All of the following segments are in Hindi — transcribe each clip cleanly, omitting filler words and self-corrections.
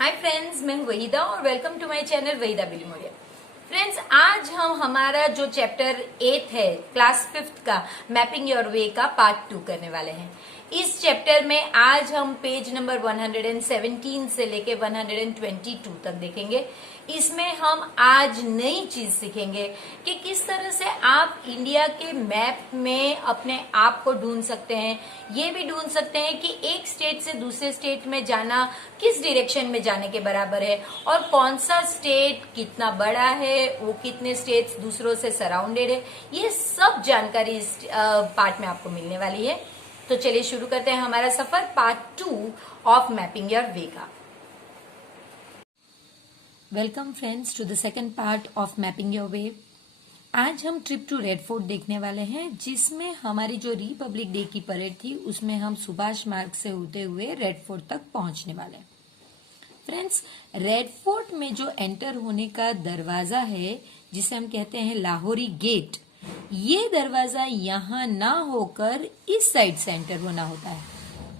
हाय फ्रेंड्स, मैं हूं वहीदा और welcome to my channel Waheeda Bilimoria. Friends, आज हम हमारा जो चैप्टर 8 है क्लास 5th का मैपिंग योर वे का पार्ट 2 करने वाले हैं। इस चैप्टर में आज हम पेज नंबर 117 से लेके 122 तक देखेंगे। इसमें हम आज नई चीज सीखेंगे कि किस तरह से आप इंडिया के मैप में अपने आप को ढूंढ सकते हैं। ये भी ढूंढ सकते हैं कि एक स्टेट से दूसरे स्टेट में जाना किस डायरेक्शन में जाने के बराबर है और कौन सा स्टेट कितना बड़ा है, वो कितने स्टेट्स दूसरों से सराउंडेड है। ये सब जानकारी इस पार्ट में आपको मिलने वाली है। तो चलिए शुरू करते हैं हमारा सफर part 2 of mapping your way का। Welcome friends to the second part of mapping your way. आज हम ट्रिप टू रेड फोर्ट देखने वाले हैं, जिसमें हमारी जो रिपब्लिक डे की परेड थी उसमें हम सुभाष मार्ग से होते हुए रेड फोर्ट तक पहुंचने वाले हैं। फ्रेंड्स, रेड फोर्ट में जो एंटर होने का दरवाजा है, जिसे हम कहते हैं लाहौरी गेट, ये दरवाजा यहाँ ना होकर इस साइड से एंटर होना होता है।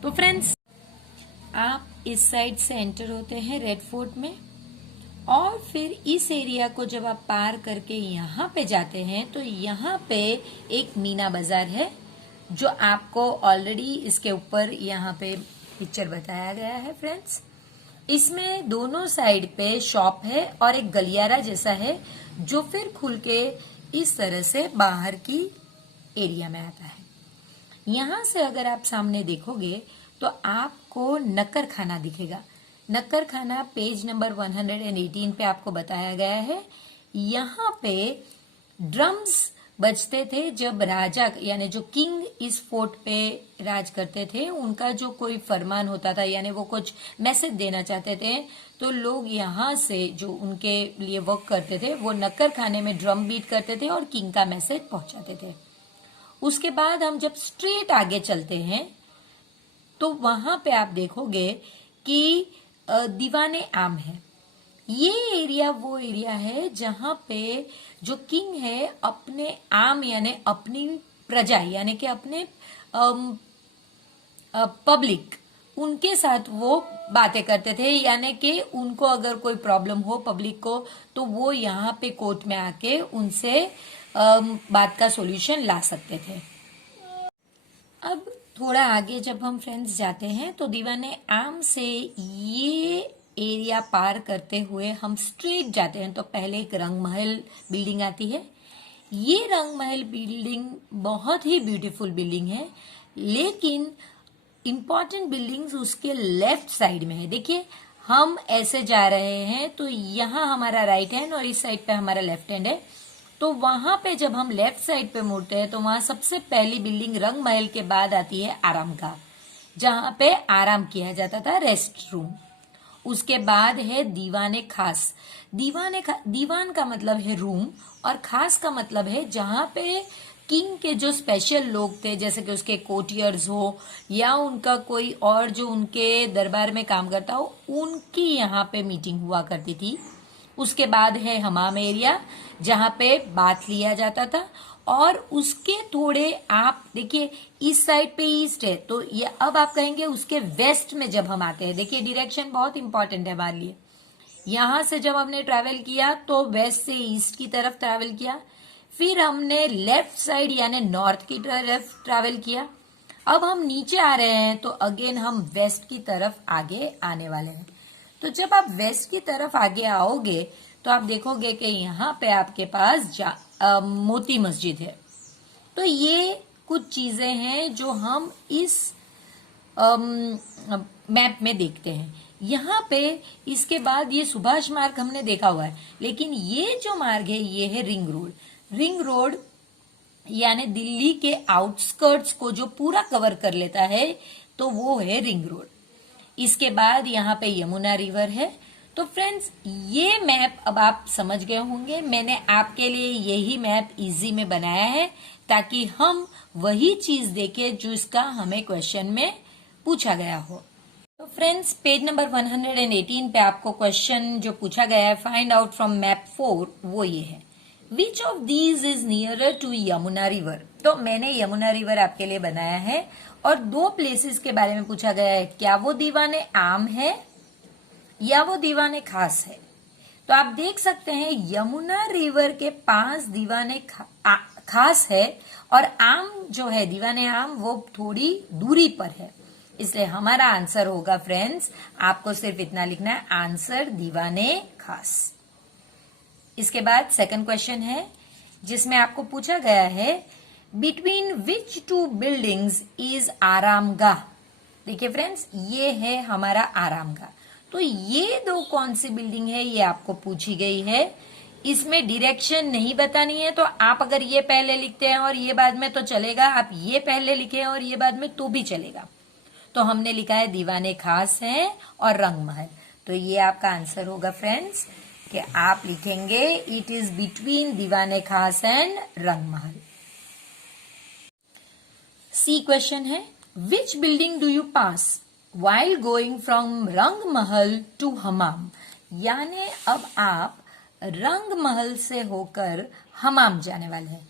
तो फ्रेंड्स, आप इस साइड से एंटर होते हैं रेड फोर्ट में और फिर इस एरिया को जब आप पार करके यहाँ पे जाते हैं तो यहाँ पे एक मीना बाजार है, जो आपको ऑलरेडी इसके ऊपर यहाँ पे पिक्चर बताया गया है। फ्रेंड्स, इसमें दोनों साइड पे शॉप है और एक गलियारा जैसा है, जो फिर खुल के इस तरह से बाहर की एरिया में आता है। यहाँ से अगर आप सामने देखोगे तो आपको नक्कर खाना दिखेगा। नक्कर खाना पेज नंबर 118 पे आपको बताया गया है। यहाँ पे ड्रम्स बजते थे जब राजा यानी जो किंग इस फोर्ट पे राज करते थे, उनका जो कोई फरमान होता था यानी वो कुछ मैसेज देना चाहते थे, तो लोग यहाँ से जो उनके लिए वर्क करते थे वो नक्कर खाने में ड्रम बीट करते थे और किंग का मैसेज पहुंचाते थे। उसके बाद हम जब स्ट्रेट आगे चलते हैं तो वहां पे आप देखोगे कि दीवाने आम है। ये एरिया वो एरिया है जहां पे जो किंग है अपने आम यानी अपनी प्रजा यानी कि अपने पब्लिक, उनके साथ वो बातें करते थे, यानी कि उनको अगर कोई प्रॉब्लम हो पब्लिक को तो वो यहाँ पे कोर्ट में आके उनसे बात का सॉल्यूशन ला सकते थे। अब थोड़ा आगे जब हम फ्रेंड्स जाते हैं तो दीवाने आम से ये एरिया पार करते हुए हम स्ट्रेट जाते हैं तो पहले एक रंग महल बिल्डिंग आती है। ये रंग महल बिल्डिंग बहुत ही ब्यूटीफुल बिल्डिंग है, लेकिन इम्पॉर्टेंट बिल्डिंग्स उसके लेफ्ट साइड में है। देखिए, हम ऐसे जा रहे हैं तो यहाँ हमारा राइट हैंड और इस साइड पे हमारा लेफ्ट हैंड है। तो वहां पे जब हम लेफ्ट साइड पे मुड़ते हैं तो वहां सबसे पहली बिल्डिंग रंग महल के बाद आती है आराम गाह, जहां पे आराम किया जाता था, रेस्ट रूम। उसके बाद है दीवाने खास। दीवान का मतलब है रूम और खास का मतलब है जहां पे किंग के जो स्पेशल लोग थे, जैसे कि उसके कोर्टियर्स हो या उनका कोई और जो उनके दरबार में काम करता हो, उनकी यहाँ पे मीटिंग हुआ करती थी। उसके बाद है हमाम एरिया, जहां पे बात लिया जाता था। और उसके थोड़े आप देखिए इस साइड पे ईस्ट है, तो ये अब आप कहेंगे उसके वेस्ट में जब हम आते हैं, देखिए डायरेक्शन बहुत इंपॉर्टेंट है हमारे लिए। यहां से जब हमने ट्रैवल किया तो वेस्ट से ईस्ट की तरफ ट्रैवल किया, फिर हमने लेफ्ट साइड यानी नॉर्थ की तरफ ट्रैवल किया। अब हम नीचे आ रहे हैं तो अगेन हम वेस्ट की तरफ आगे आने वाले हैं। तो जब आप वेस्ट की तरफ आगे आओगे तो आप देखोगे कि यहाँ पे आपके पास मोती मस्जिद है। तो ये कुछ चीजें हैं जो हम इस मैप में देखते हैं। यहाँ पे इसके बाद ये सुभाष मार्ग हमने देखा हुआ है, लेकिन ये जो मार्ग है ये है रिंग रोड। रिंग रोड यानी दिल्ली के आउटस्कर्ट्स को जो पूरा कवर कर लेता है, तो वो है रिंग रोड। इसके बाद यहाँ पे यमुना रिवर है। तो फ्रेंड्स, ये मैप अब आप समझ गए होंगे। मैंने आपके लिए यही मैप इजी में बनाया है ताकि हम वही चीज देखें जो इसका हमें क्वेश्चन में पूछा गया हो। तो फ्रेंड्स, पेज नंबर 118 पे आपको क्वेश्चन जो पूछा गया है, फाइंड आउट फ्रॉम मैप 4, वो ये है, which of these is nearer to Yamuna river. तो मैंने यमुना रिवर आपके लिए बनाया है और दो प्लेसेस के बारे में पूछा गया है, क्या वो दीवाने आम है या वो दीवाने खास है। तो आप देख सकते हैं यमुना रिवर के पास दीवाने खास है और आम जो है दीवाने आम वो थोड़ी दूरी पर है, इसलिए हमारा आंसर होगा फ्रेंड्स, आपको सिर्फ इतना लिखना है, आंसर दीवाने खास। इसके बाद सेकंड क्वेश्चन है जिसमें आपको पूछा गया है between which two buildings is Aramgah. देखिए फ्रेंड्स, ये है हमारा आरामगाह। तो ये दो कौन सी बिल्डिंग है ये आपको पूछी गई है। इसमें डायरेक्शन नहीं बतानी है, तो आप अगर ये पहले लिखते हैं और ये बाद में तो चलेगा, आप ये पहले लिखे और ये बाद में तो भी चलेगा। तो हमने लिखा है दीवाने खास हैं और रंगमहल, तो ये आपका आंसर होगा फ्रेंड्स कि आप लिखेंगे इट इज बिटवीन दीवाने खास एंड रंगमहल। सी क्वेश्चन है which building do you pass while going from Rangmahal to Hammam. यानी अब आप रंगमहल से होकर हमाम जाने वाले हैं,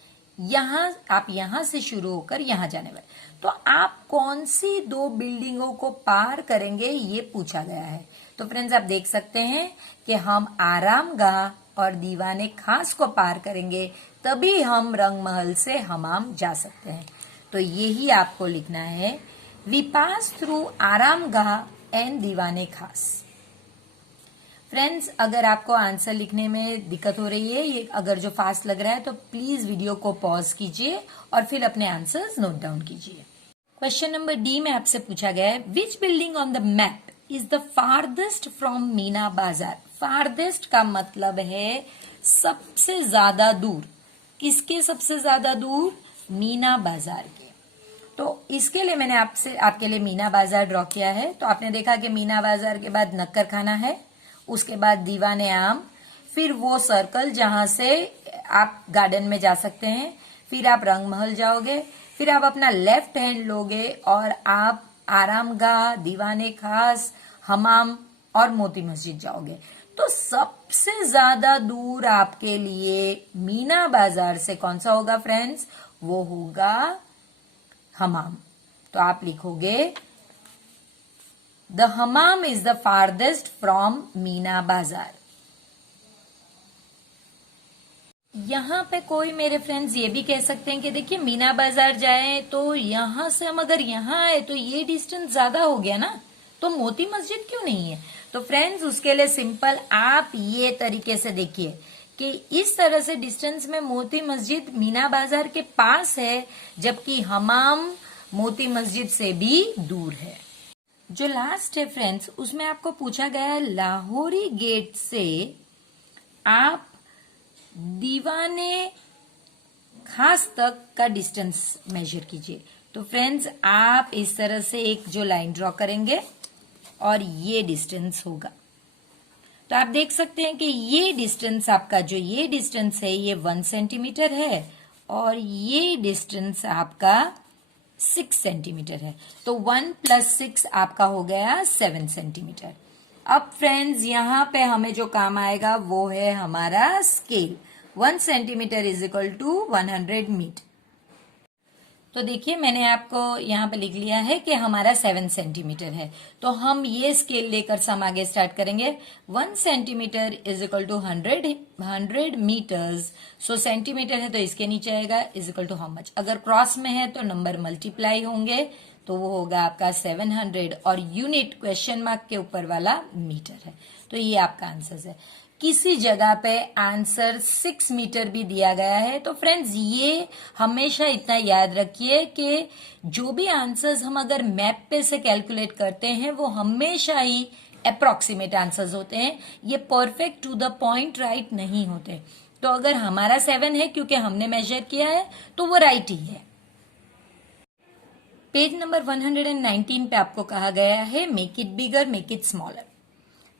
आप यहां से शुरू होकर यहां जाने वाले, तो आप कौन सी दो बिल्डिंगों को पार करेंगे ये पूछा गया है। तो फ्रेंड्स आप देख सकते हैं कि हम आरामगाह और दीवाने खास को पार करेंगे तभी हम रंगमहल से हमाम जा सकते हैं। तो यही आपको लिखना है, वी पास थ्रू आरामगाह एंड दीवाने खास। फ्रेंड्स अगर आपको आंसर लिखने में दिक्कत हो रही है, ये अगर जो फास्ट लग रहा है, तो प्लीज वीडियो को पॉज कीजिए और फिर अपने आंसर्स नोट डाउन कीजिए। क्वेश्चन नंबर डी में आपसे पूछा गया है which building on the map is the farthest from Meena Bazaar. Farthest का मतलब है सबसे ज्यादा दूर। किसके सबसे ज्यादा दूर? मीना बाजार के। तो इसके लिए मैंने आपके लिए मीना बाजार ड्रॉ किया है। तो आपने देखा कि मीना बाजार के बाद नक्कर खाना है, उसके बाद दीवाने आम, फिर वो सर्कल जहां से आप गार्डन में जा सकते हैं, फिर आप रंगमहल जाओगे, फिर आप अपना लेफ्ट हैंड लोगे और आप आरामगाह, दीवाने खास, हमाम और मोती मस्जिद जाओगे। तो सबसे ज्यादा दूर आपके लिए मीना बाजार से कौन सा होगा फ्रेंड्स? वो होगा हमाम। तो आप लिखोगे the Hamam is the farthest from Meena बाजार। यहां पे कोई मेरे फ्रेंड्स ये भी कह सकते हैं कि देखिए मीना बाजार जाए तो यहां से हम अगर यहां आए तो ये डिस्टेंस ज्यादा हो गया ना, तो मोती मस्जिद क्यों नहीं है? तो फ्रेंड्स उसके लिए सिंपल आप ये तरीके से देखिए कि इस तरह से डिस्टेंस में मोती मस्जिद मीना बाजार के पास है, जबकि हमाम मोती मस्जिद से भी दूर है। जो लास्ट है फ्रेंड्स उसमें आपको पूछा गया है लाहौरी गेट से आप दीवाने खास तक का डिस्टेंस मेजर कीजिए। तो फ्रेंड्स आप इस तरह से एक जो लाइन ड्रॉ करेंगे और ये डिस्टेंस होगा। तो आप देख सकते हैं कि ये डिस्टेंस आपका जो ये डिस्टेंस है ये 1 सेंटीमीटर है और ये डिस्टेंस आपका 6 सेंटीमीटर है। तो 1 + 6 आपका हो गया 7 सेंटीमीटर। अब फ्रेंड्स यहाँ पे हमें जो काम आएगा वो है हमारा scale. 1 centimetre is equal to 100 metre. तो देखिए मैंने आपको यहाँ पे लिख लिया है कि हमारा 7 सेंटीमीटर है। तो हम ये स्केल लेकर सम आगे स्टार्ट करेंगे। 1 centimetre is equal to 100 metres. So centimetre है तो इसके नीचे आएगा is equal to how much. अगर क्रॉस में है तो नंबर मल्टीप्लाई होंगे, तो वो होगा आपका 700 और यूनिट क्वेश्चन मार्क के ऊपर वाला मीटर है। तो ये आपका आंसर है। किसी जगह पे आंसर 6 मीटर भी दिया गया है। तो फ्रेंड्स ये हमेशा इतना याद रखिए कि जो भी आंसर्स हम अगर मैप पे से कैलकुलेट करते हैं वो हमेशा ही अप्रोक्सीमेट आंसर्स होते हैं, ये perfect to the point right नहीं होते। तो अगर हमारा 7 है क्योंकि हमने मेजर किया है तो वो राइट ही है। पेज नंबर 119 पे आपको कहा गया है make it bigger, make it smaller.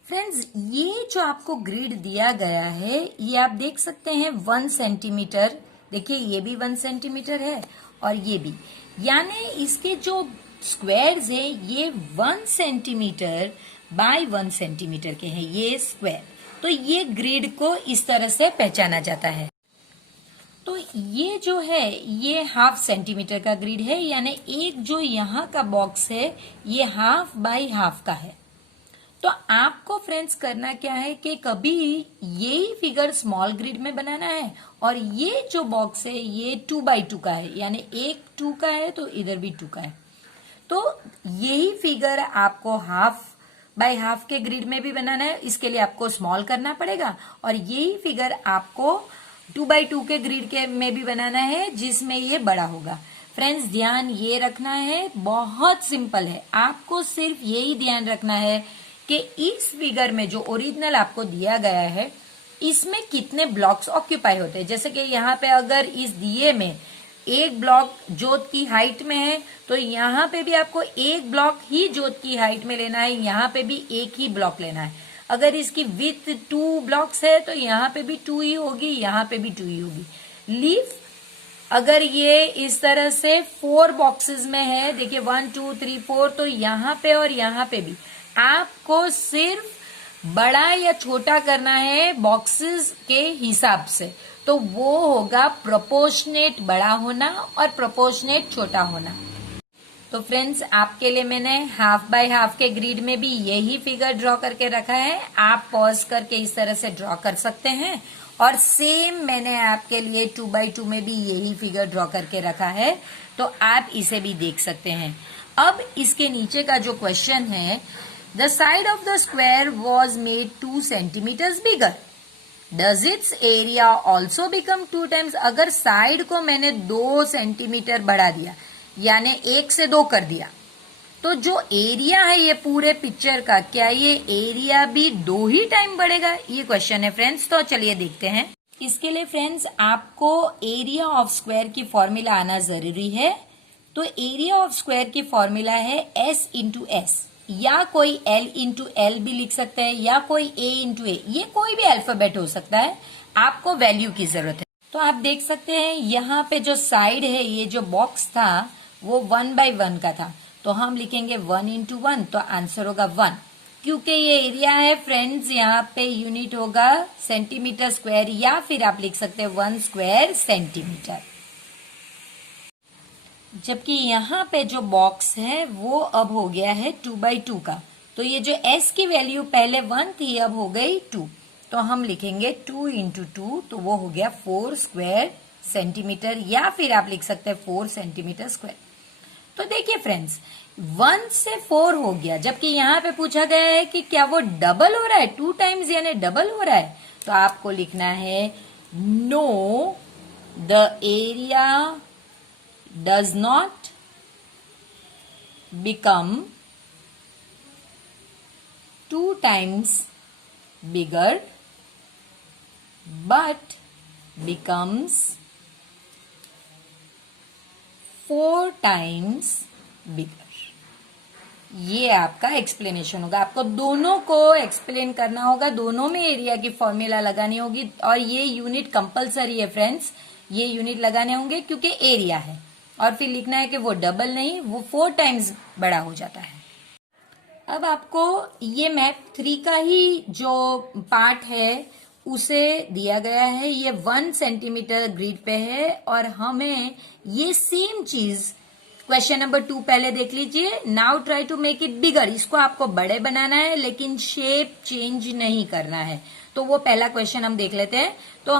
Friends ये जो आपको ग्रिड दिया गया है ये आप देख सकते हैं 1 सेंटीमीटर। देखिए ये भी 1 सेंटीमीटर है और ये भी, यानी इसके जो स्क्वायर्स है ये 1 सेंटीमीटर बाय 1 सेंटीमीटर के हैं ये स्क्वायर। तो ये ग्रिड को इस तरह से पहचाना जाता है। तो ये जो है ये 1/2 सेंटीमीटर का ग्रिड है, यानी एक जो यहाँ का बॉक्स है ये 1/2 बाय 1/2 का है। तो आपको फ्रेंड्स करना क्या है कि कभी यही फिगर स्मॉल ग्रिड में बनाना है और ये जो बॉक्स है ये 2x2 का है, यानी एक 2 का है तो इधर भी 2 का है। तो यही फिगर आपको हाफ बाय हाफ के ग्रिड में भी बनाना है, इसके लिए आपको स्मॉल करना पड़ेगा। और यही फिगर आपको 2x2 के ग्रिड के में भी बनाना है जिसमें ये बड़ा होगा। फ्रेंड्स ध्यान ये रखना है, बहुत सिंपल है, आपको सिर्फ यही ध्यान रखना है कि इस फिगर में जो ओरिजिनल आपको दिया गया है इसमें कितने ब्लॉक्स ऑक्यूपाई होते हैं। जैसे कि यहाँ पे अगर इस दिए में एक ब्लॉक जोत की हाइट में है तो यहाँ पे भी आपको एक ब्लॉक ही जोत की हाइट में लेना है, यहाँ पे भी एक ही ब्लॉक लेना है। अगर इसकी विथ 2 ब्लॉक्स है तो यहाँ पे भी 2 ही होगी, यहाँ पे भी 2 ही होगी। लीफ अगर ये इस तरह से 4 बॉक्सेस में है, देखिए 1 2 3 4, तो यहाँ पे और यहाँ पे भी आपको सिर्फ बड़ा या छोटा करना है बॉक्सेस के हिसाब से, तो वो होगा प्रोपोर्शनेट बड़ा होना और प्रोपोर्शनेट छोटा होना। तो फ्रेंड्स आपके लिए मैंने हाफ बाय हाफ के ग्रिड में भी यही फिगर ड्रॉ करके रखा है, आप पॉज करके इस तरह से ड्रॉ कर सकते हैं। और सेम मैंने आपके लिए 2x2 में भी यही फिगर ड्रॉ करके रखा है, तो आप इसे भी देख सकते हैं। अब इसके नीचे का जो क्वेश्चन है, the side of the square was made 2 centimetres bigger, does its area also become 2 times. अगर साइड को मैंने 2 सेंटीमीटर बढ़ा दिया, यानी 1 से 2 कर दिया, तो जो एरिया है ये पूरे पिक्चर का, क्या ये एरिया भी 2 ही टाइम बढ़ेगा? ये क्वेश्चन है फ्रेंड्स। तो चलिए देखते हैं। इसके लिए फ्रेंड्स आपको एरिया ऑफ स्क्वायर की फॉर्मूला आना जरूरी है। तो एरिया ऑफ स्क्वायर की फॉर्मूला है S इंटू एस, या कोई L इंटू एल भी लिख सकते हैं, या कोई A इंटू ए, ये कोई भी अल्फाबेट हो सकता है, आपको वैल्यू की जरूरत है। तो आप देख सकते हैं यहाँ पे जो साइड है, ये जो बॉक्स था वो 1/1 का था, तो हम लिखेंगे 1 इंटू 1, तो आंसर होगा 1। क्योंकि ये एरिया है फ्रेंड्स, यहाँ पे यूनिट होगा सेंटीमीटर स्क्वायर, या फिर आप लिख सकते हैं 1 स्क्वायर सेंटीमीटर। जबकि यहाँ पे जो बॉक्स है वो अब हो गया है 2x2 का, तो ये जो S की वैल्यू पहले 1 थी अब हो गई 2, तो हम लिखेंगे 2 इंटू 2, तो वो हो गया 4 स्क्वायर सेंटीमीटर, या फिर आप लिख सकते हैं 4 सेंटीमीटर स्क्वायर। तो देखिए फ्रेंड्स 1 से 4 हो गया, जबकि यहाँ पे पूछा गया है कि क्या वो डबल हो रहा है, 2 टाइम्स यानी डबल हो रहा है, तो आपको लिखना है know the area does not become 2 times bigger but becomes 4 times bigger. ये आपका एक्सप्लेनेशन होगा, आपको दोनों को एक्सप्लेन करना होगा, दोनों में एरिया की फॉर्मूला लगानी होगी, और ये यूनिट कंपलसरी है फ्रेंड्स, ये यूनिट लगाने होंगे क्योंकि एरिया है, और फिर लिखना है कि वो डबल नहीं, वो 4 टाइम्स बड़ा हो जाता है। अब आपको ये मैप 3 का ही जो पार्ट है उसे दिया गया है, ये 1 सेंटीमीटर ग्रिड पे है, और हमें ये सेम चीज क्वेश्चन नंबर 2 पहले देख लीजिए। Now try to make it bigger, इसको आपको बड़े बनाना है लेकिन शेप चेंज नहीं करना है। तो वो पहला क्वेश्चन हम देख लेते हैं। तो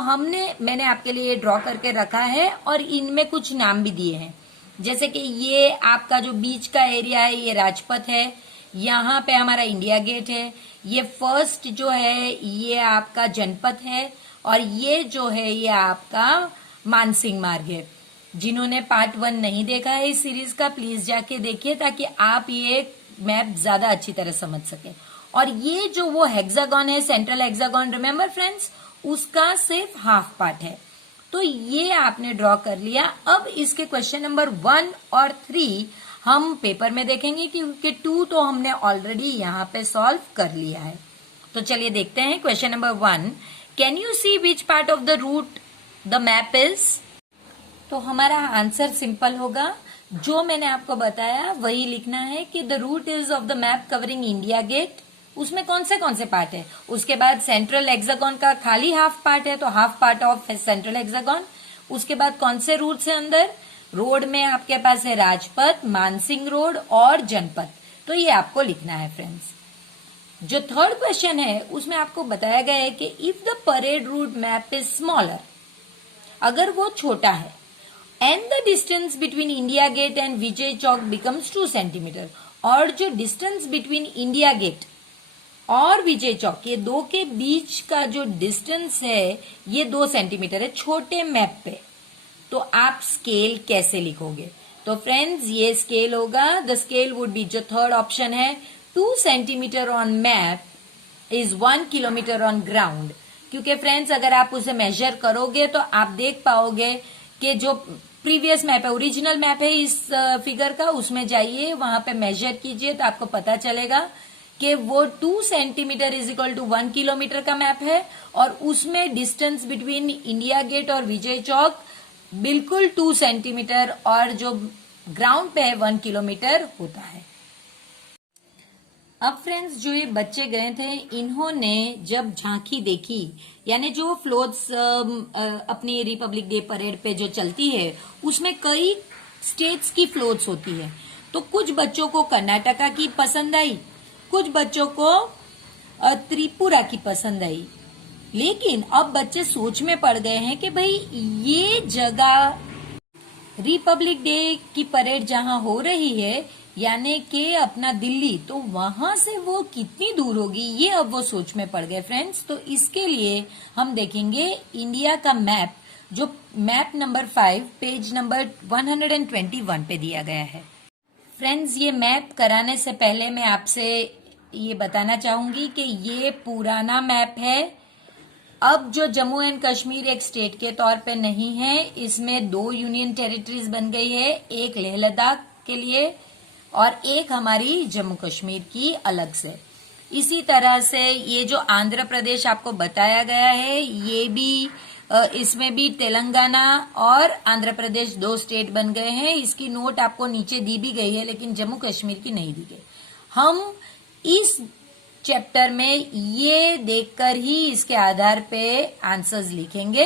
मैंने आपके लिए ड्रॉ करके रखा है, और इनमें कुछ नाम भी दिए हैं, जैसे कि ये आपका जो बीच का एरिया है ये राजपथ है, यहाँ पे हमारा इंडिया गेट है, ये फर्स्ट जो है ये आपका जनपथ है, और ये जो है ये आपका मानसिंह मार्ग है। जिन्होंने पार्ट 1 नहीं देखा है इस सीरीज का, प्लीज जाके देखिए ताकि आप ये मैप ज्यादा अच्छी तरह समझ सके। और ये जो वो हेक्सागन है, सेंट्रल हेक्सागन, रिमेम्बर फ्रेंड्स, उसका सिर्फ हाफ पार्ट है। तो ये आपने ड्रॉ कर लिया। अब इसके क्वेश्चन नंबर 1 और 3 हम पेपर में देखेंगे, क्योंकि 2 तो हमने ऑलरेडी यहाँ पे सॉल्व कर लिया है। तो चलिए देखते हैं question number 1, can you see which part of the route the map is. तो हमारा आंसर सिंपल होगा, जो मैंने आपको बताया वही लिखना है कि the route is of the map covering India Gate, उसमें कौन से पार्ट है। उसके बाद सेंट्रल हेक्सागन का खाली हाफ पार्ट है, तो half part of central hexagon. उसके बाद कौन से रूट से अंदर, रोड में आपके पास है राजपथ, मानसिंह रोड और जनपथ। तो ये आपको लिखना है फ्रेंड्स। जो थर्ड क्वेश्चन है उसमें आपको बताया गया है कि if the parade route map is smaller, अगर वो छोटा है, and the distance between India Gate and Vijay Chowk becomes 2 centimetre, और जो डिस्टेंस बिटवीन इंडिया गेट और विजय चौक, ये दो के बीच का जो डिस्टेंस है ये 2 सेंटीमीटर है छोटे मैप पे, तो आप स्केल कैसे लिखोगे? तो फ्रेंड्स ये स्केल होगा, द स्केल वुड बी, जो थर्ड ऑप्शन है, 2 centimetre on map is 1 kilometre on ground. क्योंकि फ्रेंड्स अगर आप उसे मेजर करोगे तो आप देख पाओगे कि जो प्रीवियस मैप है, ओरिजिनल मैप है इस फिगर का, उसमें जाइए, वहां पे मेजर कीजिए तो आपको पता चलेगा कि वो 2 centimetre is equal to 1 kilometre का मैप है, और उसमें डिस्टेंस बिटवीन इंडिया गेट और विजय चौक बिल्कुल 2 सेंटीमीटर, और जो ग्राउंड पे है 1 किलोमीटर होता है। अब फ्रेंड्स जो ये बच्चे गए थे, इन्होंने जब झांकी देखी, यानी जो फ्लोट्स अपनी रिपब्लिक डे परेड पे जो चलती है उसमें कई स्टेट्स की फ्लोट्स होती है, तो कुछ बच्चों को कर्नाटका की पसंद आई, कुछ बच्चों को त्रिपुरा की पसंद आई। लेकिन अब बच्चे सोच में पड़ गए हैं कि भाई ये जगह रिपब्लिक डे की परेड जहां हो रही है, यानी कि अपना दिल्ली, तो वहां से वो कितनी दूर होगी, ये अब वो सोच में पड़ गए फ्रेंड्स। तो इसके लिए हम देखेंगे इंडिया का मैप, जो मैप नंबर 5 पेज नंबर 121 पे दिया गया है। फ्रेंड्स ये मैप कराने से पहले मैं आपसे ये बताना चाहूंगी कि ये पुराना मैप है। अब जो जम्मू एंड कश्मीर एक स्टेट के तौर पे नहीं है, इसमें 2 यूनियन टेरिटरीज बन गई है, एक लेह लद्दाख के लिए और एक हमारी जम्मू कश्मीर की अलग से। इसी तरह से ये जो आंध्र प्रदेश आपको बताया गया है, ये भी इसमें भी तेलंगाना और आंध्र प्रदेश 2 स्टेट बन गए हैं। इसकी नोट आपको नीचे दी भी गई है, लेकिन जम्मू कश्मीर की नहीं दी गई। हम इस चैप्टर में ये देखकर ही इसके आधार पे आंसर्स लिखेंगे,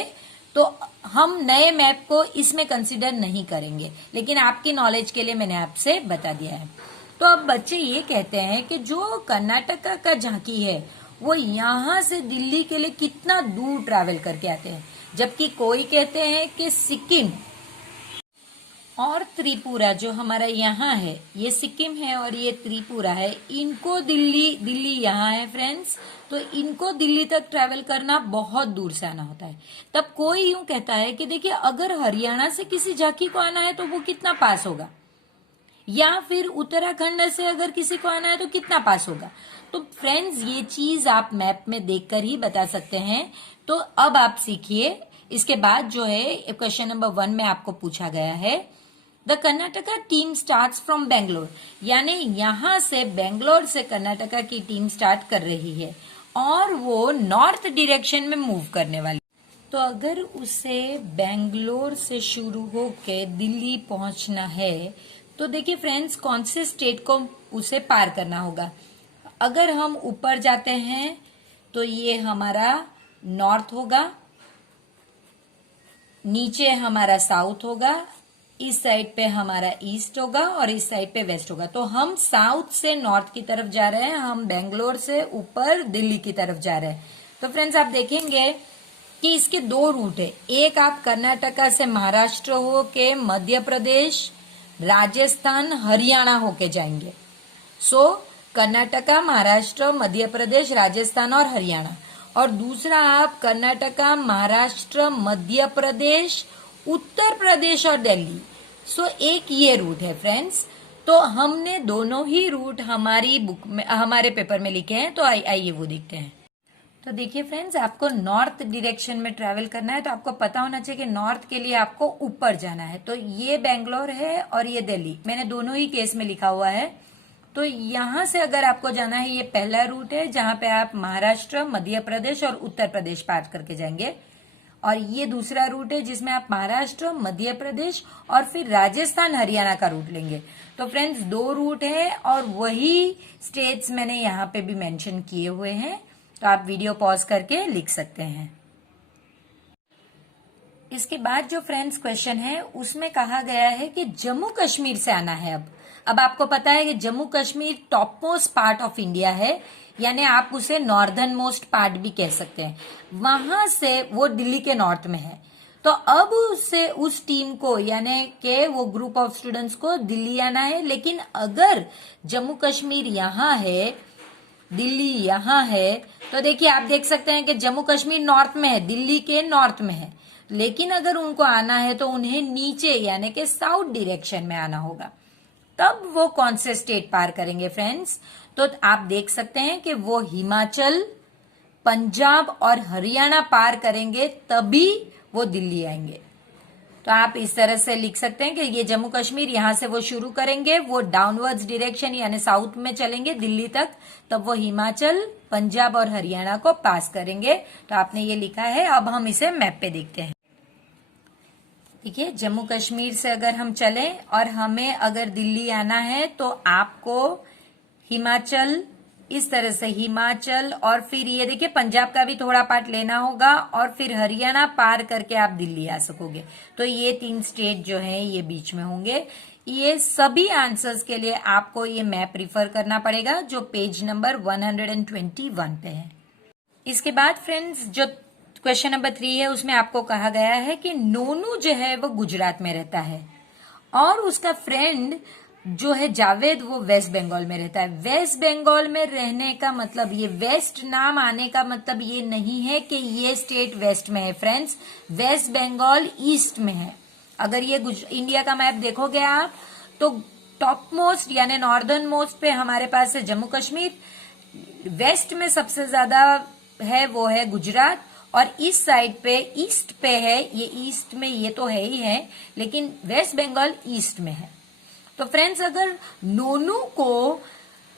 तो हम नए मैप को इसमें कंसीडर नहीं करेंगे, लेकिन आपकी नॉलेज के लिए मैंने आपसे बता दिया है। तो अब बच्चे ये कहते हैं कि जो कर्नाटका का झांकी है वो यहाँ से दिल्ली के लिए कितना दूर ट्रैवल करके आते हैं, जबकि कोई कहते हैं कि सिक्किम और त्रिपुरा जो हमारा यहाँ है, ये सिक्किम है और ये त्रिपुरा है, इनको दिल्ली यहाँ है फ्रेंड्स, तो इनको दिल्ली तक ट्रैवल करना बहुत दूर से आना होता है। तब कोई यूं कहता है कि देखिए अगर हरियाणा से किसी झांकी को आना है तो वो कितना पास होगा, या फिर उत्तराखंड से अगर किसी को आना है तो कितना पास होगा। तो फ्रेंड्स ये चीज आप मैप में देखकर ही बता सकते हैं। तो अब आप सीखिए, इसके बाद जो है क्वेश्चन नंबर 1 में आपको पूछा गया है, the Karnataka team start from Bangalore, यानी यहां से बेंगलोर से कर्नाटका की टीम स्टार्ट कर रही है और वो नॉर्थ डायरेक्शन में मूव करने वाली। तो अगर उसे बेंगलोर से शुरू होके दिल्ली पहुंचना है, तो देखिए फ्रेंड्स कौन से स्टेट को उसे पार करना होगा। अगर हम ऊपर जाते हैं तो ये हमारा नॉर्थ होगा, नीचे हमारा साउथ होगा, इस साइड पे हमारा ईस्ट होगा और इस साइड पे वेस्ट होगा। तो हम साउथ से नॉर्थ की तरफ जा रहे हैं, हम बेंगलोर से ऊपर दिल्ली की तरफ जा रहे हैं। तो फ्रेंड्स आप देखेंगे कि इसके 2 रूट है, एक आप कर्नाटका से महाराष्ट्र होके मध्य प्रदेश, राजस्थान, हरियाणा होके जाएंगे। सो कर्नाटका, महाराष्ट्र, मध्य प्रदेश, राजस्थान और हरियाणा। और दूसरा आप कर्नाटका, महाराष्ट्र, मध्य प्रदेश, उत्तर प्रदेश और दिल्ली। सो एक ये रूट है फ्रेंड्स। तो हमने दोनों ही रूट हमारी बुक में, हमारे पेपर में लिखे हैं, तो आइए वो देखते हैं। तो देखिए फ्रेंड्स, आपको नॉर्थ डायरेक्शन में ट्रैवल करना है, तो आपको पता होना चाहिए कि नॉर्थ के लिए आपको ऊपर जाना है। तो ये बेंगलोर है और ये दिल्ली, मैंने दोनों ही केस में लिखा हुआ है। तो यहां से अगर आपको जाना है, ये पहला रूट है जहां पे आप महाराष्ट्र, मध्य प्रदेश और उत्तर प्रदेश पार करके जाएंगे, और ये दूसरा रूट है जिसमें आप महाराष्ट्र, मध्य प्रदेश और फिर राजस्थान, हरियाणा का रूट लेंगे। तो फ्रेंड्स 2 रूट है और वही स्टेट्स मैंने यहाँ पे भी मेंशन किए हुए हैं, तो आप वीडियो पॉज करके लिख सकते हैं। इसके बाद जो फ्रेंड्स क्वेश्चन है उसमें कहा गया है कि जम्मू कश्मीर से आना है। अब अब आपको पता है कि Jammu Kashmir top most part of India है, यानी आप उसे नॉर्दर्न मोस्ट पार्ट भी कह सकते हैं। वहां से वो दिल्ली के नॉर्थ में है। तो अब उससे उस टीम को यानी कि वो ग्रुप ऑफ स्टूडेंट्स को दिल्ली आना है। लेकिन अगर जम्मू कश्मीर यहाँ है, दिल्ली यहाँ है, तो देखिए आप देख सकते हैं कि जम्मू कश्मीर नॉर्थ में है, दिल्ली के नॉर्थ में है। लेकिन अगर उनको आना है तो उन्हें नीचे यानी कि साउथ डायरेक्शन में आना होगा। तब वो कौन से स्टेट पार करेंगे फ्रेंड्स? तो आप देख सकते हैं कि वो हिमाचल, पंजाब और हरियाणा पार करेंगे, तभी वो दिल्ली आएंगे। तो आप इस तरह से लिख सकते हैं कि ये जम्मू कश्मीर यहां से वो शुरू करेंगे, वो डाउनवर्ड्स डायरेक्शन यानी साउथ में चलेंगे दिल्ली तक, तब वो हिमाचल, पंजाब और हरियाणा को पास करेंगे। तो आपने ये लिखा है। अब हम इसे मैप पे देखते हैं। देखिए जम्मू कश्मीर से अगर हम चलें और हमें अगर दिल्ली आना है तो आपको हिमाचल, इस तरह से हिमाचल और फिर ये देखिए पंजाब का भी थोड़ा पार्ट लेना होगा और फिर हरियाणा पार करके आप दिल्ली आ सकोगे। तो ये 3 स्टेट जो हैं ये बीच में होंगे। ये सभी आंसर्स के लिए आपको ये मैप रिफर करना पड़ेगा जो पेज नंबर 121 पे है। इसके बाद फ्रेंड्स जो क्वेश्चन नंबर 3 है उसमें आपको कहा गया है कि नोनू जो है वो गुजरात में रहता है और उसका फ्रेंड जो है जावेद वो वेस्ट बंगाल में रहता है। वेस्ट बंगाल में रहने का मतलब, ये वेस्ट नाम आने का मतलब ये नहीं है कि ये स्टेट वेस्ट में है फ्रेंड्स। वेस्ट बंगाल ईस्ट में है। अगर ये इंडिया का मैप देखोगे आप तो टॉप मोस्ट यानी नॉर्दर्न मोस्ट पे हमारे पास है जम्मू कश्मीर, वेस्ट में सबसे ज्यादा है वो है गुजरात, और इस साइड पे ईस्ट पे है, ये ईस्ट में ये तो है ही है, लेकिन वेस्ट बंगाल ईस्ट में है। तो फ्रेंड्स अगर नोनू को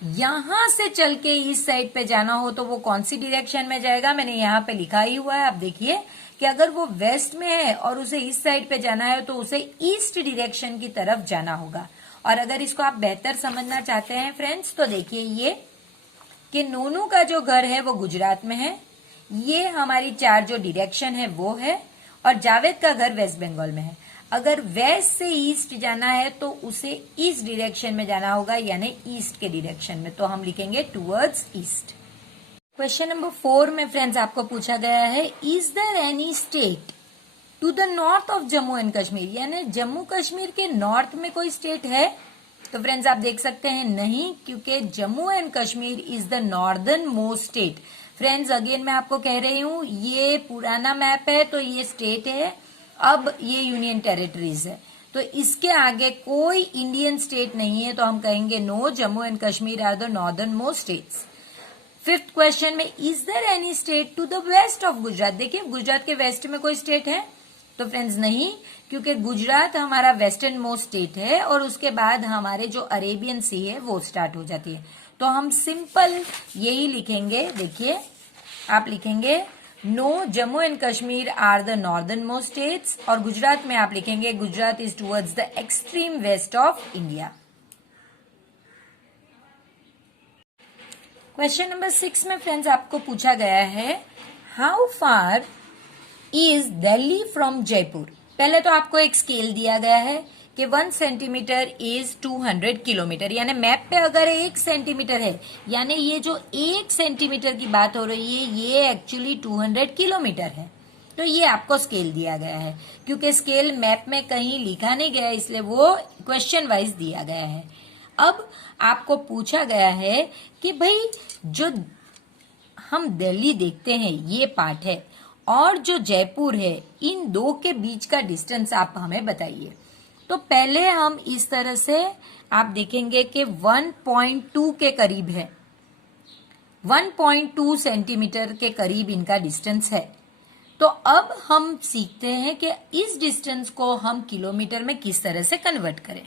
यहां से चल के इस साइड पे जाना हो तो वो कौन सी डायरेक्शन में जाएगा? मैंने यहाँ पे लिखा ही हुआ है, आप देखिए कि अगर वो वेस्ट में है और उसे इस साइड पे जाना है तो उसे ईस्ट डायरेक्शन की तरफ जाना होगा। और अगर इसको आप बेहतर समझना चाहते हैं फ्रेंड्स तो देखिए ये कि नोनू का जो घर है वो गुजरात में है, ये हमारी 4 जो डायरेक्शन है वो है, और जावेद का घर वेस्ट बंगाल में है। अगर वेस्ट से ईस्ट जाना है तो उसे ईस्ट डायरेक्शन में जाना होगा यानी ईस्ट के डायरेक्शन में, तो हम लिखेंगे टुवर्ड्स ईस्ट। क्वेश्चन नंबर 4 में फ्रेंड्स आपको पूछा गया है is there any state to the north of Jammu and Kashmir, यानी जम्मू कश्मीर के नॉर्थ में कोई स्टेट है? तो फ्रेंड्स आप देख सकते हैं नहीं, क्योंकि Jammu and Kashmir is the northern most state. Friends again मैं आपको कह रही हूं ये पुराना मैप है तो ये स्टेट है, अब ये यूनियन टेरिटरीज है, तो इसके आगे कोई इंडियन स्टेट नहीं है, तो हम कहेंगे no, Jammu and Kashmir are the northern most states. 5th question में is there any state to the west of Gujarat, देखिए गुजरात के वेस्ट में कोई स्टेट है? तो फ्रेंड्स नहीं, क्योंकि गुजरात हमारा वेस्टर्न मोस्ट स्टेट है और उसके बाद हमारे जो अरेबियन सी है वो स्टार्ट हो जाती है। तो हम सिंपल यही लिखेंगे, देखिए आप लिखेंगे no, Jammu and Kashmir are the northern most states, और गुजरात में आप लिखेंगे Gujarat is towards the extreme west of India. Question number 6 में फ्रेंड्स आपको पूछा गया है how far is Delhi from Jaipur. पहले तो आपको एक स्केल दिया गया है कि 1 सेंटीमीटर इज 200 किलोमीटर, यानी मैप पे अगर 1 सेंटीमीटर है यानी ये जो 1 सेंटीमीटर की बात हो रही है ये एक्चुअली 200 किलोमीटर है। तो ये आपको स्केल दिया गया है, क्योंकि स्केल मैप में कहीं लिखा नहीं गया इसलिए वो क्वेश्चन वाइज दिया गया है। अब आपको पूछा गया है कि भाई जो हम दिल्ली देखते हैं ये पार्ट है और जो जयपुर है, इन दो के बीच का डिस्टेंस आप हमें बताइए। तो पहले हम इस तरह से आप देखेंगे कि 1.2 के करीब है, 1.2 सेंटीमीटर के करीब इनका डिस्टेंस है। तो अब हम सीखते हैं कि इस डिस्टेंस को हम किलोमीटर में किस तरह से कन्वर्ट करें।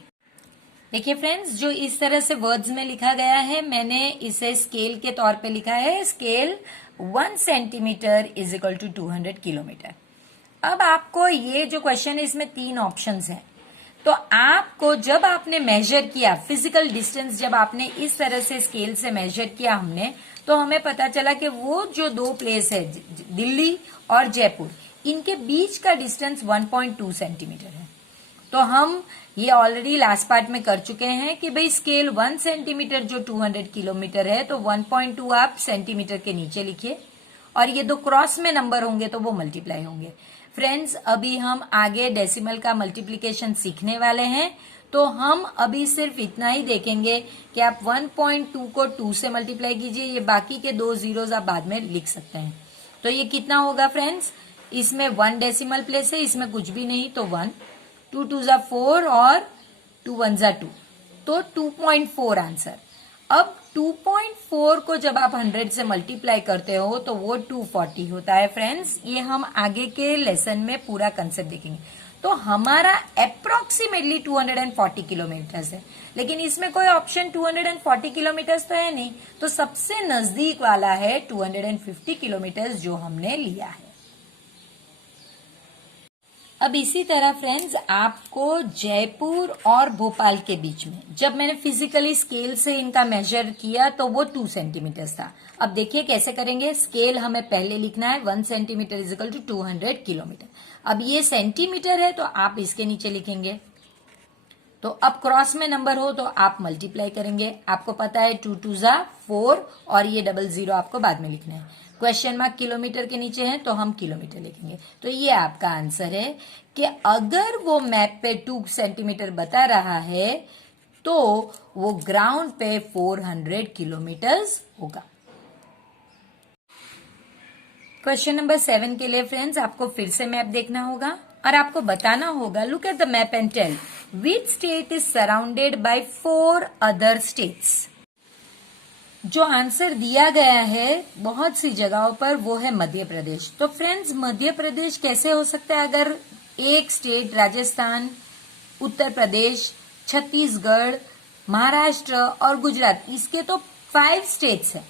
देखिए फ्रेंड्स जो इस तरह से वर्ड्स में लिखा गया है, मैंने इसे स्केल के तौर पे लिखा है, scale 1 centimetre is equal to 200 kilometre. अब आपको ये जो क्वेश्चन है इसमें 3 ऑप्शंस हैं, तो आपको जब आपने मेजर किया फिजिकल डिस्टेंस, जब आपने इस तरह से स्केल से मेजर किया हमने, तो हमें पता चला कि वो जो 2 प्लेस है दिल्ली और जयपुर, इनके बीच का डिस्टेंस 1.2 सेंटीमीटर है। तो हम ये ऑलरेडी लास्ट पार्ट में कर चुके हैं कि भाई स्केल 1 सेंटीमीटर जो 200 किलोमीटर है तो 1.2 आप सेंटीमीटर के नीचे लिखिए और ये दो क्रॉस में नंबर होंगे तो वो मल्टीप्लाई होंगे। फ्रेंड्स, अभी हम आगे डेसिमल का मल्टीप्लीकेशन सीखने वाले हैं, तो हम अभी सिर्फ इतना ही देखेंगे कि आप 1.2 को 2 से मल्टीप्लाई कीजिए, ये बाकी के 2 जीरोस आप बाद में लिख सकते हैं। तो ये कितना होगा फ्रेंड्स, इसमें 1 डेसिमल प्लेस है, इसमें कुछ भी नहीं तो 1, 2 2 जा 4 और 2 1 जा 2, तो 2.4 आंसर। अब 2.4 को जब आप 100 से मल्टीप्लाई करते हो तो वो 240 होता है फ्रेंड्स। ये हम आगे के लेसन में पूरा कंसेप्ट देखेंगे। तो हमारा अप्रोक्सीमेटली 240 किलोमीटर्स है, लेकिन इसमें कोई ऑप्शन 240 किलोमीटर्स तो है नहीं, तो सबसे नजदीक वाला है 250 किलोमीटर्स जो हमने लिया है। अब इसी तरह फ्रेंड्स, आपको जयपुर और भोपाल के बीच में जब मैंने फिजिकली स्केल से इनका मेजर किया तो वो 2 सेंटीमीटर था। अब देखिए कैसे करेंगे। स्केल हमें पहले लिखना है 1 centimetre is equal to 200 kilometre. अब ये सेंटीमीटर है तो आप इसके नीचे लिखेंगे, तो अब क्रॉस में नंबर हो तो आप मल्टीप्लाई करेंगे। आपको पता है 2 2 जा 4 और ये 00 आपको बाद में लिखना है। क्वेश्चन मार्क किलोमीटर के नीचे है तो हम किलोमीटर लिखेंगे। तो ये आपका आंसर है कि अगर वो मैप पे 2 सेंटीमीटर बता रहा है तो वो ग्राउंड पे 400 किलोमीटर्स होगा। क्वेश्चन नंबर 7 के लिए फ्रेंड्स आपको फिर से मैप देखना होगा और आपको बताना होगा, look at the map and tell which state is surrounded by 4 other states. जो आंसर दिया गया है बहुत सी जगहों पर वो है मध्य प्रदेश। तो फ्रेंड्स, मध्य प्रदेश कैसे हो सकता है अगर एक स्टेट राजस्थान, उत्तर प्रदेश, छत्तीसगढ़, महाराष्ट्र और गुजरात, इसके तो 5 स्टेट्स हैं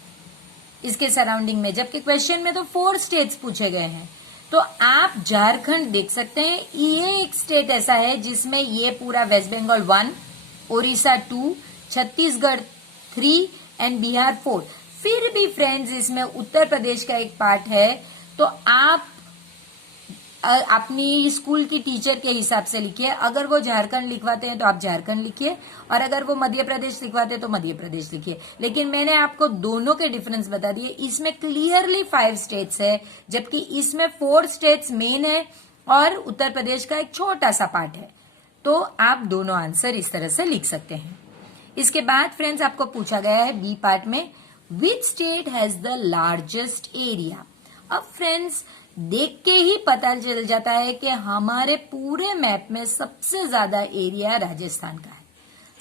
इसके सराउंडिंग में, जबकि क्वेश्चन में तो 4 स्टेट्स पूछे गए हैं। तो आप झारखंड देख सकते हैं, ये एक स्टेट ऐसा है जिसमें ये पूरा वेस्ट बंगाल 1, ओडिशा 2, छत्तीसगढ़ 3 एंड बिहार 4। फिर भी फ्रेंड्स इसमें उत्तर प्रदेश का एक पार्ट है, तो आप अपनी स्कूल की टीचर के हिसाब से लिखिए। अगर वो झारखंड लिखवाते हैं तो आप झारखंड लिखिए और अगर वो मध्य प्रदेश लिखवाते हैं तो मध्य प्रदेश लिखिए। लेकिन मैंने आपको दोनों के डिफरेंस बता दिए। इसमें क्लियरली 5 स्टेट्स है जबकि इसमें 4 स्टेट्स मेन है और उत्तर प्रदेश का एक छोटा सा पार्ट है। तो आप दोनों आंसर इस तरह से लिख सकते हैं। इसके बाद फ्रेंड्स आपको पूछा गया है बी पार्ट में, which state has the largest area. अब फ्रेंड्स देख के ही पता चल जाता है कि हमारे पूरे मैप में सबसे ज्यादा एरिया राजस्थान का है।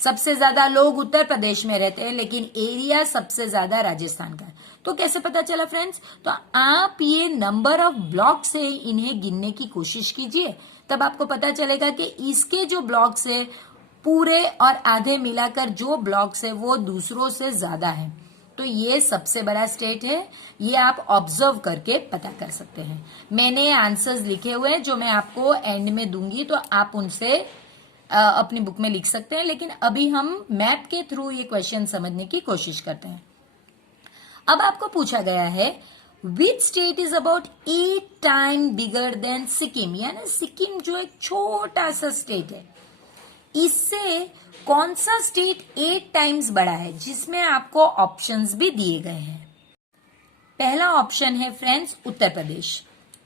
सबसे ज्यादा लोग उत्तर प्रदेश में रहते हैं लेकिन एरिया सबसे ज्यादा राजस्थान का है। तो कैसे पता चला फ्रेंड्स, तो आप ये नंबर ऑफ ब्लॉक से इन्हें गिनने की कोशिश कीजिए, तब आपको पता चलेगा कि इसके जो ब्लॉक्स है पूरे और आधे मिलाकर जो ब्लॉक्स है वो दूसरों से ज्यादा है। तो ये सबसे बड़ा स्टेट है, ये आप ऑब्जर्व करके पता कर सकते हैं। मैंने आंसर्स लिखे हुए हैं जो मैं आपको एंड में दूंगी, तो आप उनसे अपनी बुक में लिख सकते हैं। लेकिन अभी हम मैप के थ्रू ये क्वेश्चन समझने की कोशिश करते हैं। अब आपको पूछा गया है विच state is about 8 time bigger than Sikkim, यानी सिक्किम जो एक छोटा सा स्टेट है, इससे कौन सा स्टेट 8 टाइम्स बड़ा है, जिसमें आपको ऑप्शंस भी दिए गए हैं। पहला ऑप्शन है फ्रेंड्स उत्तर प्रदेश।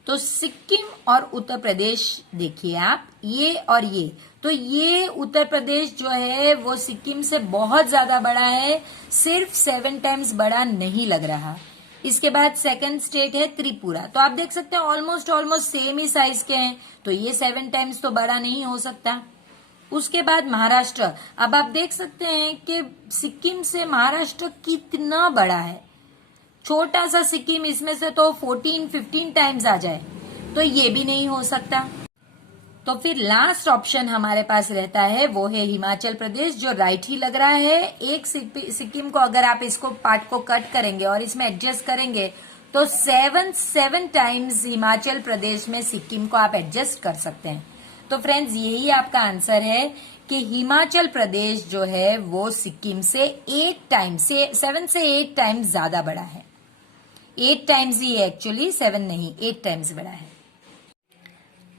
तो सिक्किम और उत्तर प्रदेश देखिए आप, ये और ये, तो ये उत्तर प्रदेश जो है वो सिक्किम से बहुत ज्यादा बड़ा है, सिर्फ 7 टाइम्स बड़ा नहीं लग रहा। इसके बाद सेकंड स्टेट है त्रिपुरा। तो आप देख सकते हैं ऑलमोस्ट सेम ही साइज के हैं, तो ये 7 टाइम्स तो बड़ा नहीं हो सकता। उसके बाद महाराष्ट्र। अब आप देख सकते हैं कि सिक्किम से महाराष्ट्र कितना बड़ा है, छोटा सा सिक्किम, इसमें से तो 14-15 टाइम्स आ जाए, तो ये भी नहीं हो सकता। तो फिर लास्ट ऑप्शन हमारे पास रहता है वो है हिमाचल प्रदेश, जो राइट ही लग रहा है। एक सिक्किम को अगर आप इसको पार्ट को कट करेंगे और इसमें एडजस्ट करेंगे तो 7 टाइम्स हिमाचल प्रदेश में सिक्किम को आप एडजस्ट कर सकते हैं। तो फ्रेंड्स यही आपका आंसर है कि हिमाचल प्रदेश जो है वो सिक्किम से 8 टाइम्स से 7 से 8 टाइम्स ज्यादा बड़ा है। 8 टाइम्स ही है एक्चुअली, 7 नहीं, 8 टाइम्स बड़ा है।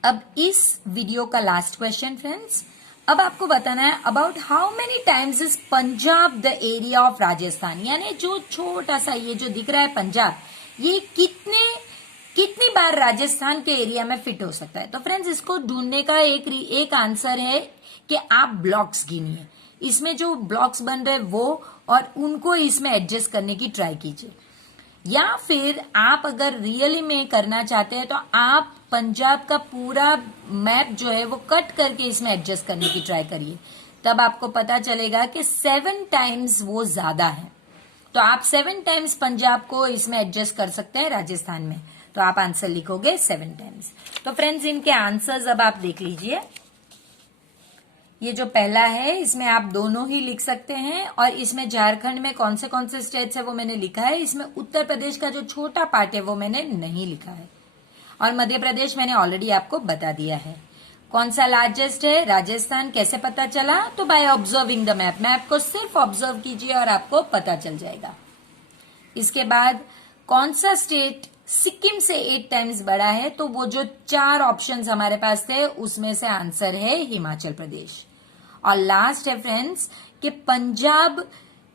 अब इस वीडियो का लास्ट क्वेश्चन फ्रेंड्स, अब आपको बताना है about how many times is Punjab the area of Rajasthan, यानी जो छोटा सा ये जो दिख रहा है पंजाब, ये कितनी बार राजस्थान के एरिया में फिट हो सकता है। तो फ्रेंड्स इसको ढूंढने का एक आंसर है कि आप ब्लॉक्स गिनिए, इसमें जो ब्लॉक्स बन रहे वो, और उनको इसमें एडजस्ट करने की ट्राई कीजिए। या फिर आप अगर रियली में करना चाहते हैं तो आप पंजाब का पूरा मैप जो है वो कट करके इसमें एडजस्ट करने की ट्राई करिए, तब आपको पता चलेगा कि 7 टाइम्स वो ज्यादा है। तो आप 7 टाइम्स पंजाब को इसमें एडजस्ट कर सकते हैं राजस्थान में, तो आप आंसर लिखोगे 7 टाइम्स। तो फ्रेंड्स इनके आंसर्स अब आप देख लीजिए। ये जो पहला है इसमें आप दोनों ही लिख सकते हैं, और इसमें झारखंड में कौन से स्टेट्स है वो मैंने लिखा है। इसमें उत्तर प्रदेश का जो छोटा पार्ट है वो मैंने नहीं लिखा है, और मध्य प्रदेश मैंने ऑलरेडी आपको बता दिया है। कौन सा लार्जेस्ट है राजस्थान, कैसे पता चला, तो by observing the map, map को सिर्फ ऑब्जर्व कीजिए और आपको पता चल जाएगा। इसके बाद कौन सा स्टेट सिक्किम से 8 टाइम्स बड़ा है, तो वो जो 4 ऑप्शंस हमारे पास थे उसमें से आंसर है हिमाचल प्रदेश। और लास्ट है फ्रेंड्स कि पंजाब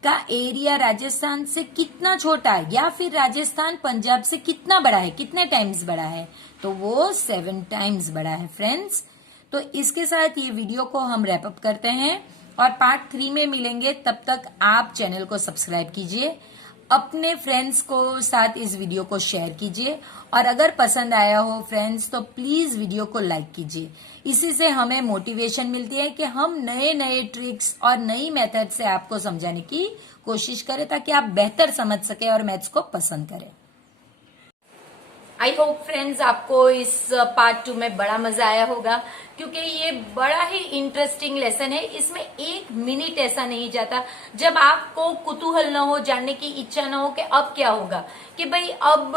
का एरिया राजस्थान से कितना छोटा है, या फिर राजस्थान पंजाब से कितना बड़ा है, कितने टाइम्स बड़ा है, तो वो 7 टाइम्स बड़ा है फ्रेंड्स। तो इसके साथ ये वीडियो को हम रैप अप करते हैं और पार्ट 3 में मिलेंगे। तब तक आप चैनल को सब्सक्राइब कीजिए, अपने फ्रेंड्स को साथ इस वीडियो को शेयर कीजिए, और अगर पसंद आया हो फ्रेंड्स तो प्लीज वीडियो को लाइक कीजिए। इसी से हमें मोटिवेशन मिलती है कि हम नए नए ट्रिक्स और नई मेथड से आपको समझाने की कोशिश करें, ताकि आप बेहतर समझ सके और मैथ्स को पसंद करें। आई होप फ्रेंड्स आपको इस पार्ट 2 में बड़ा मजा आया होगा, क्योंकि ये बड़ा ही इंटरेस्टिंग लेसन है। इसमें 1 मिनट ऐसा नहीं जाता जब आपको कुतूहल न हो, जानने की इच्छा न हो कि अब क्या होगा, कि भाई अब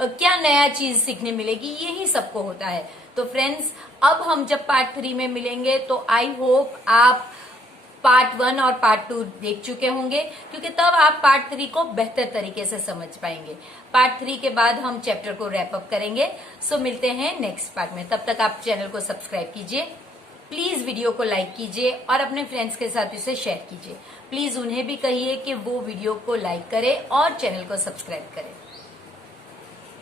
क्या नया चीज सीखने मिलेगी, यही सबको होता है। तो फ्रेंड्स अब हम जब पार्ट 3 में मिलेंगे तो आई होप आप पार्ट 1 और पार्ट 2 देख चुके होंगे, क्योंकि तब आप पार्ट 3 को बेहतर तरीके से समझ पाएंगे। पार्ट 3 के बाद हम चैप्टर को रैप अप करेंगे। सो मिलते हैं नेक्स्ट पार्ट में, तब तक आप चैनल को सब्सक्राइब कीजिए, प्लीज वीडियो को लाइक कीजिए और अपने फ्रेंड्स के साथ इसे शेयर कीजिए। प्लीज उन्हें भी कहिए कि वो वीडियो को लाइक करें और चैनल को सब्सक्राइब करें।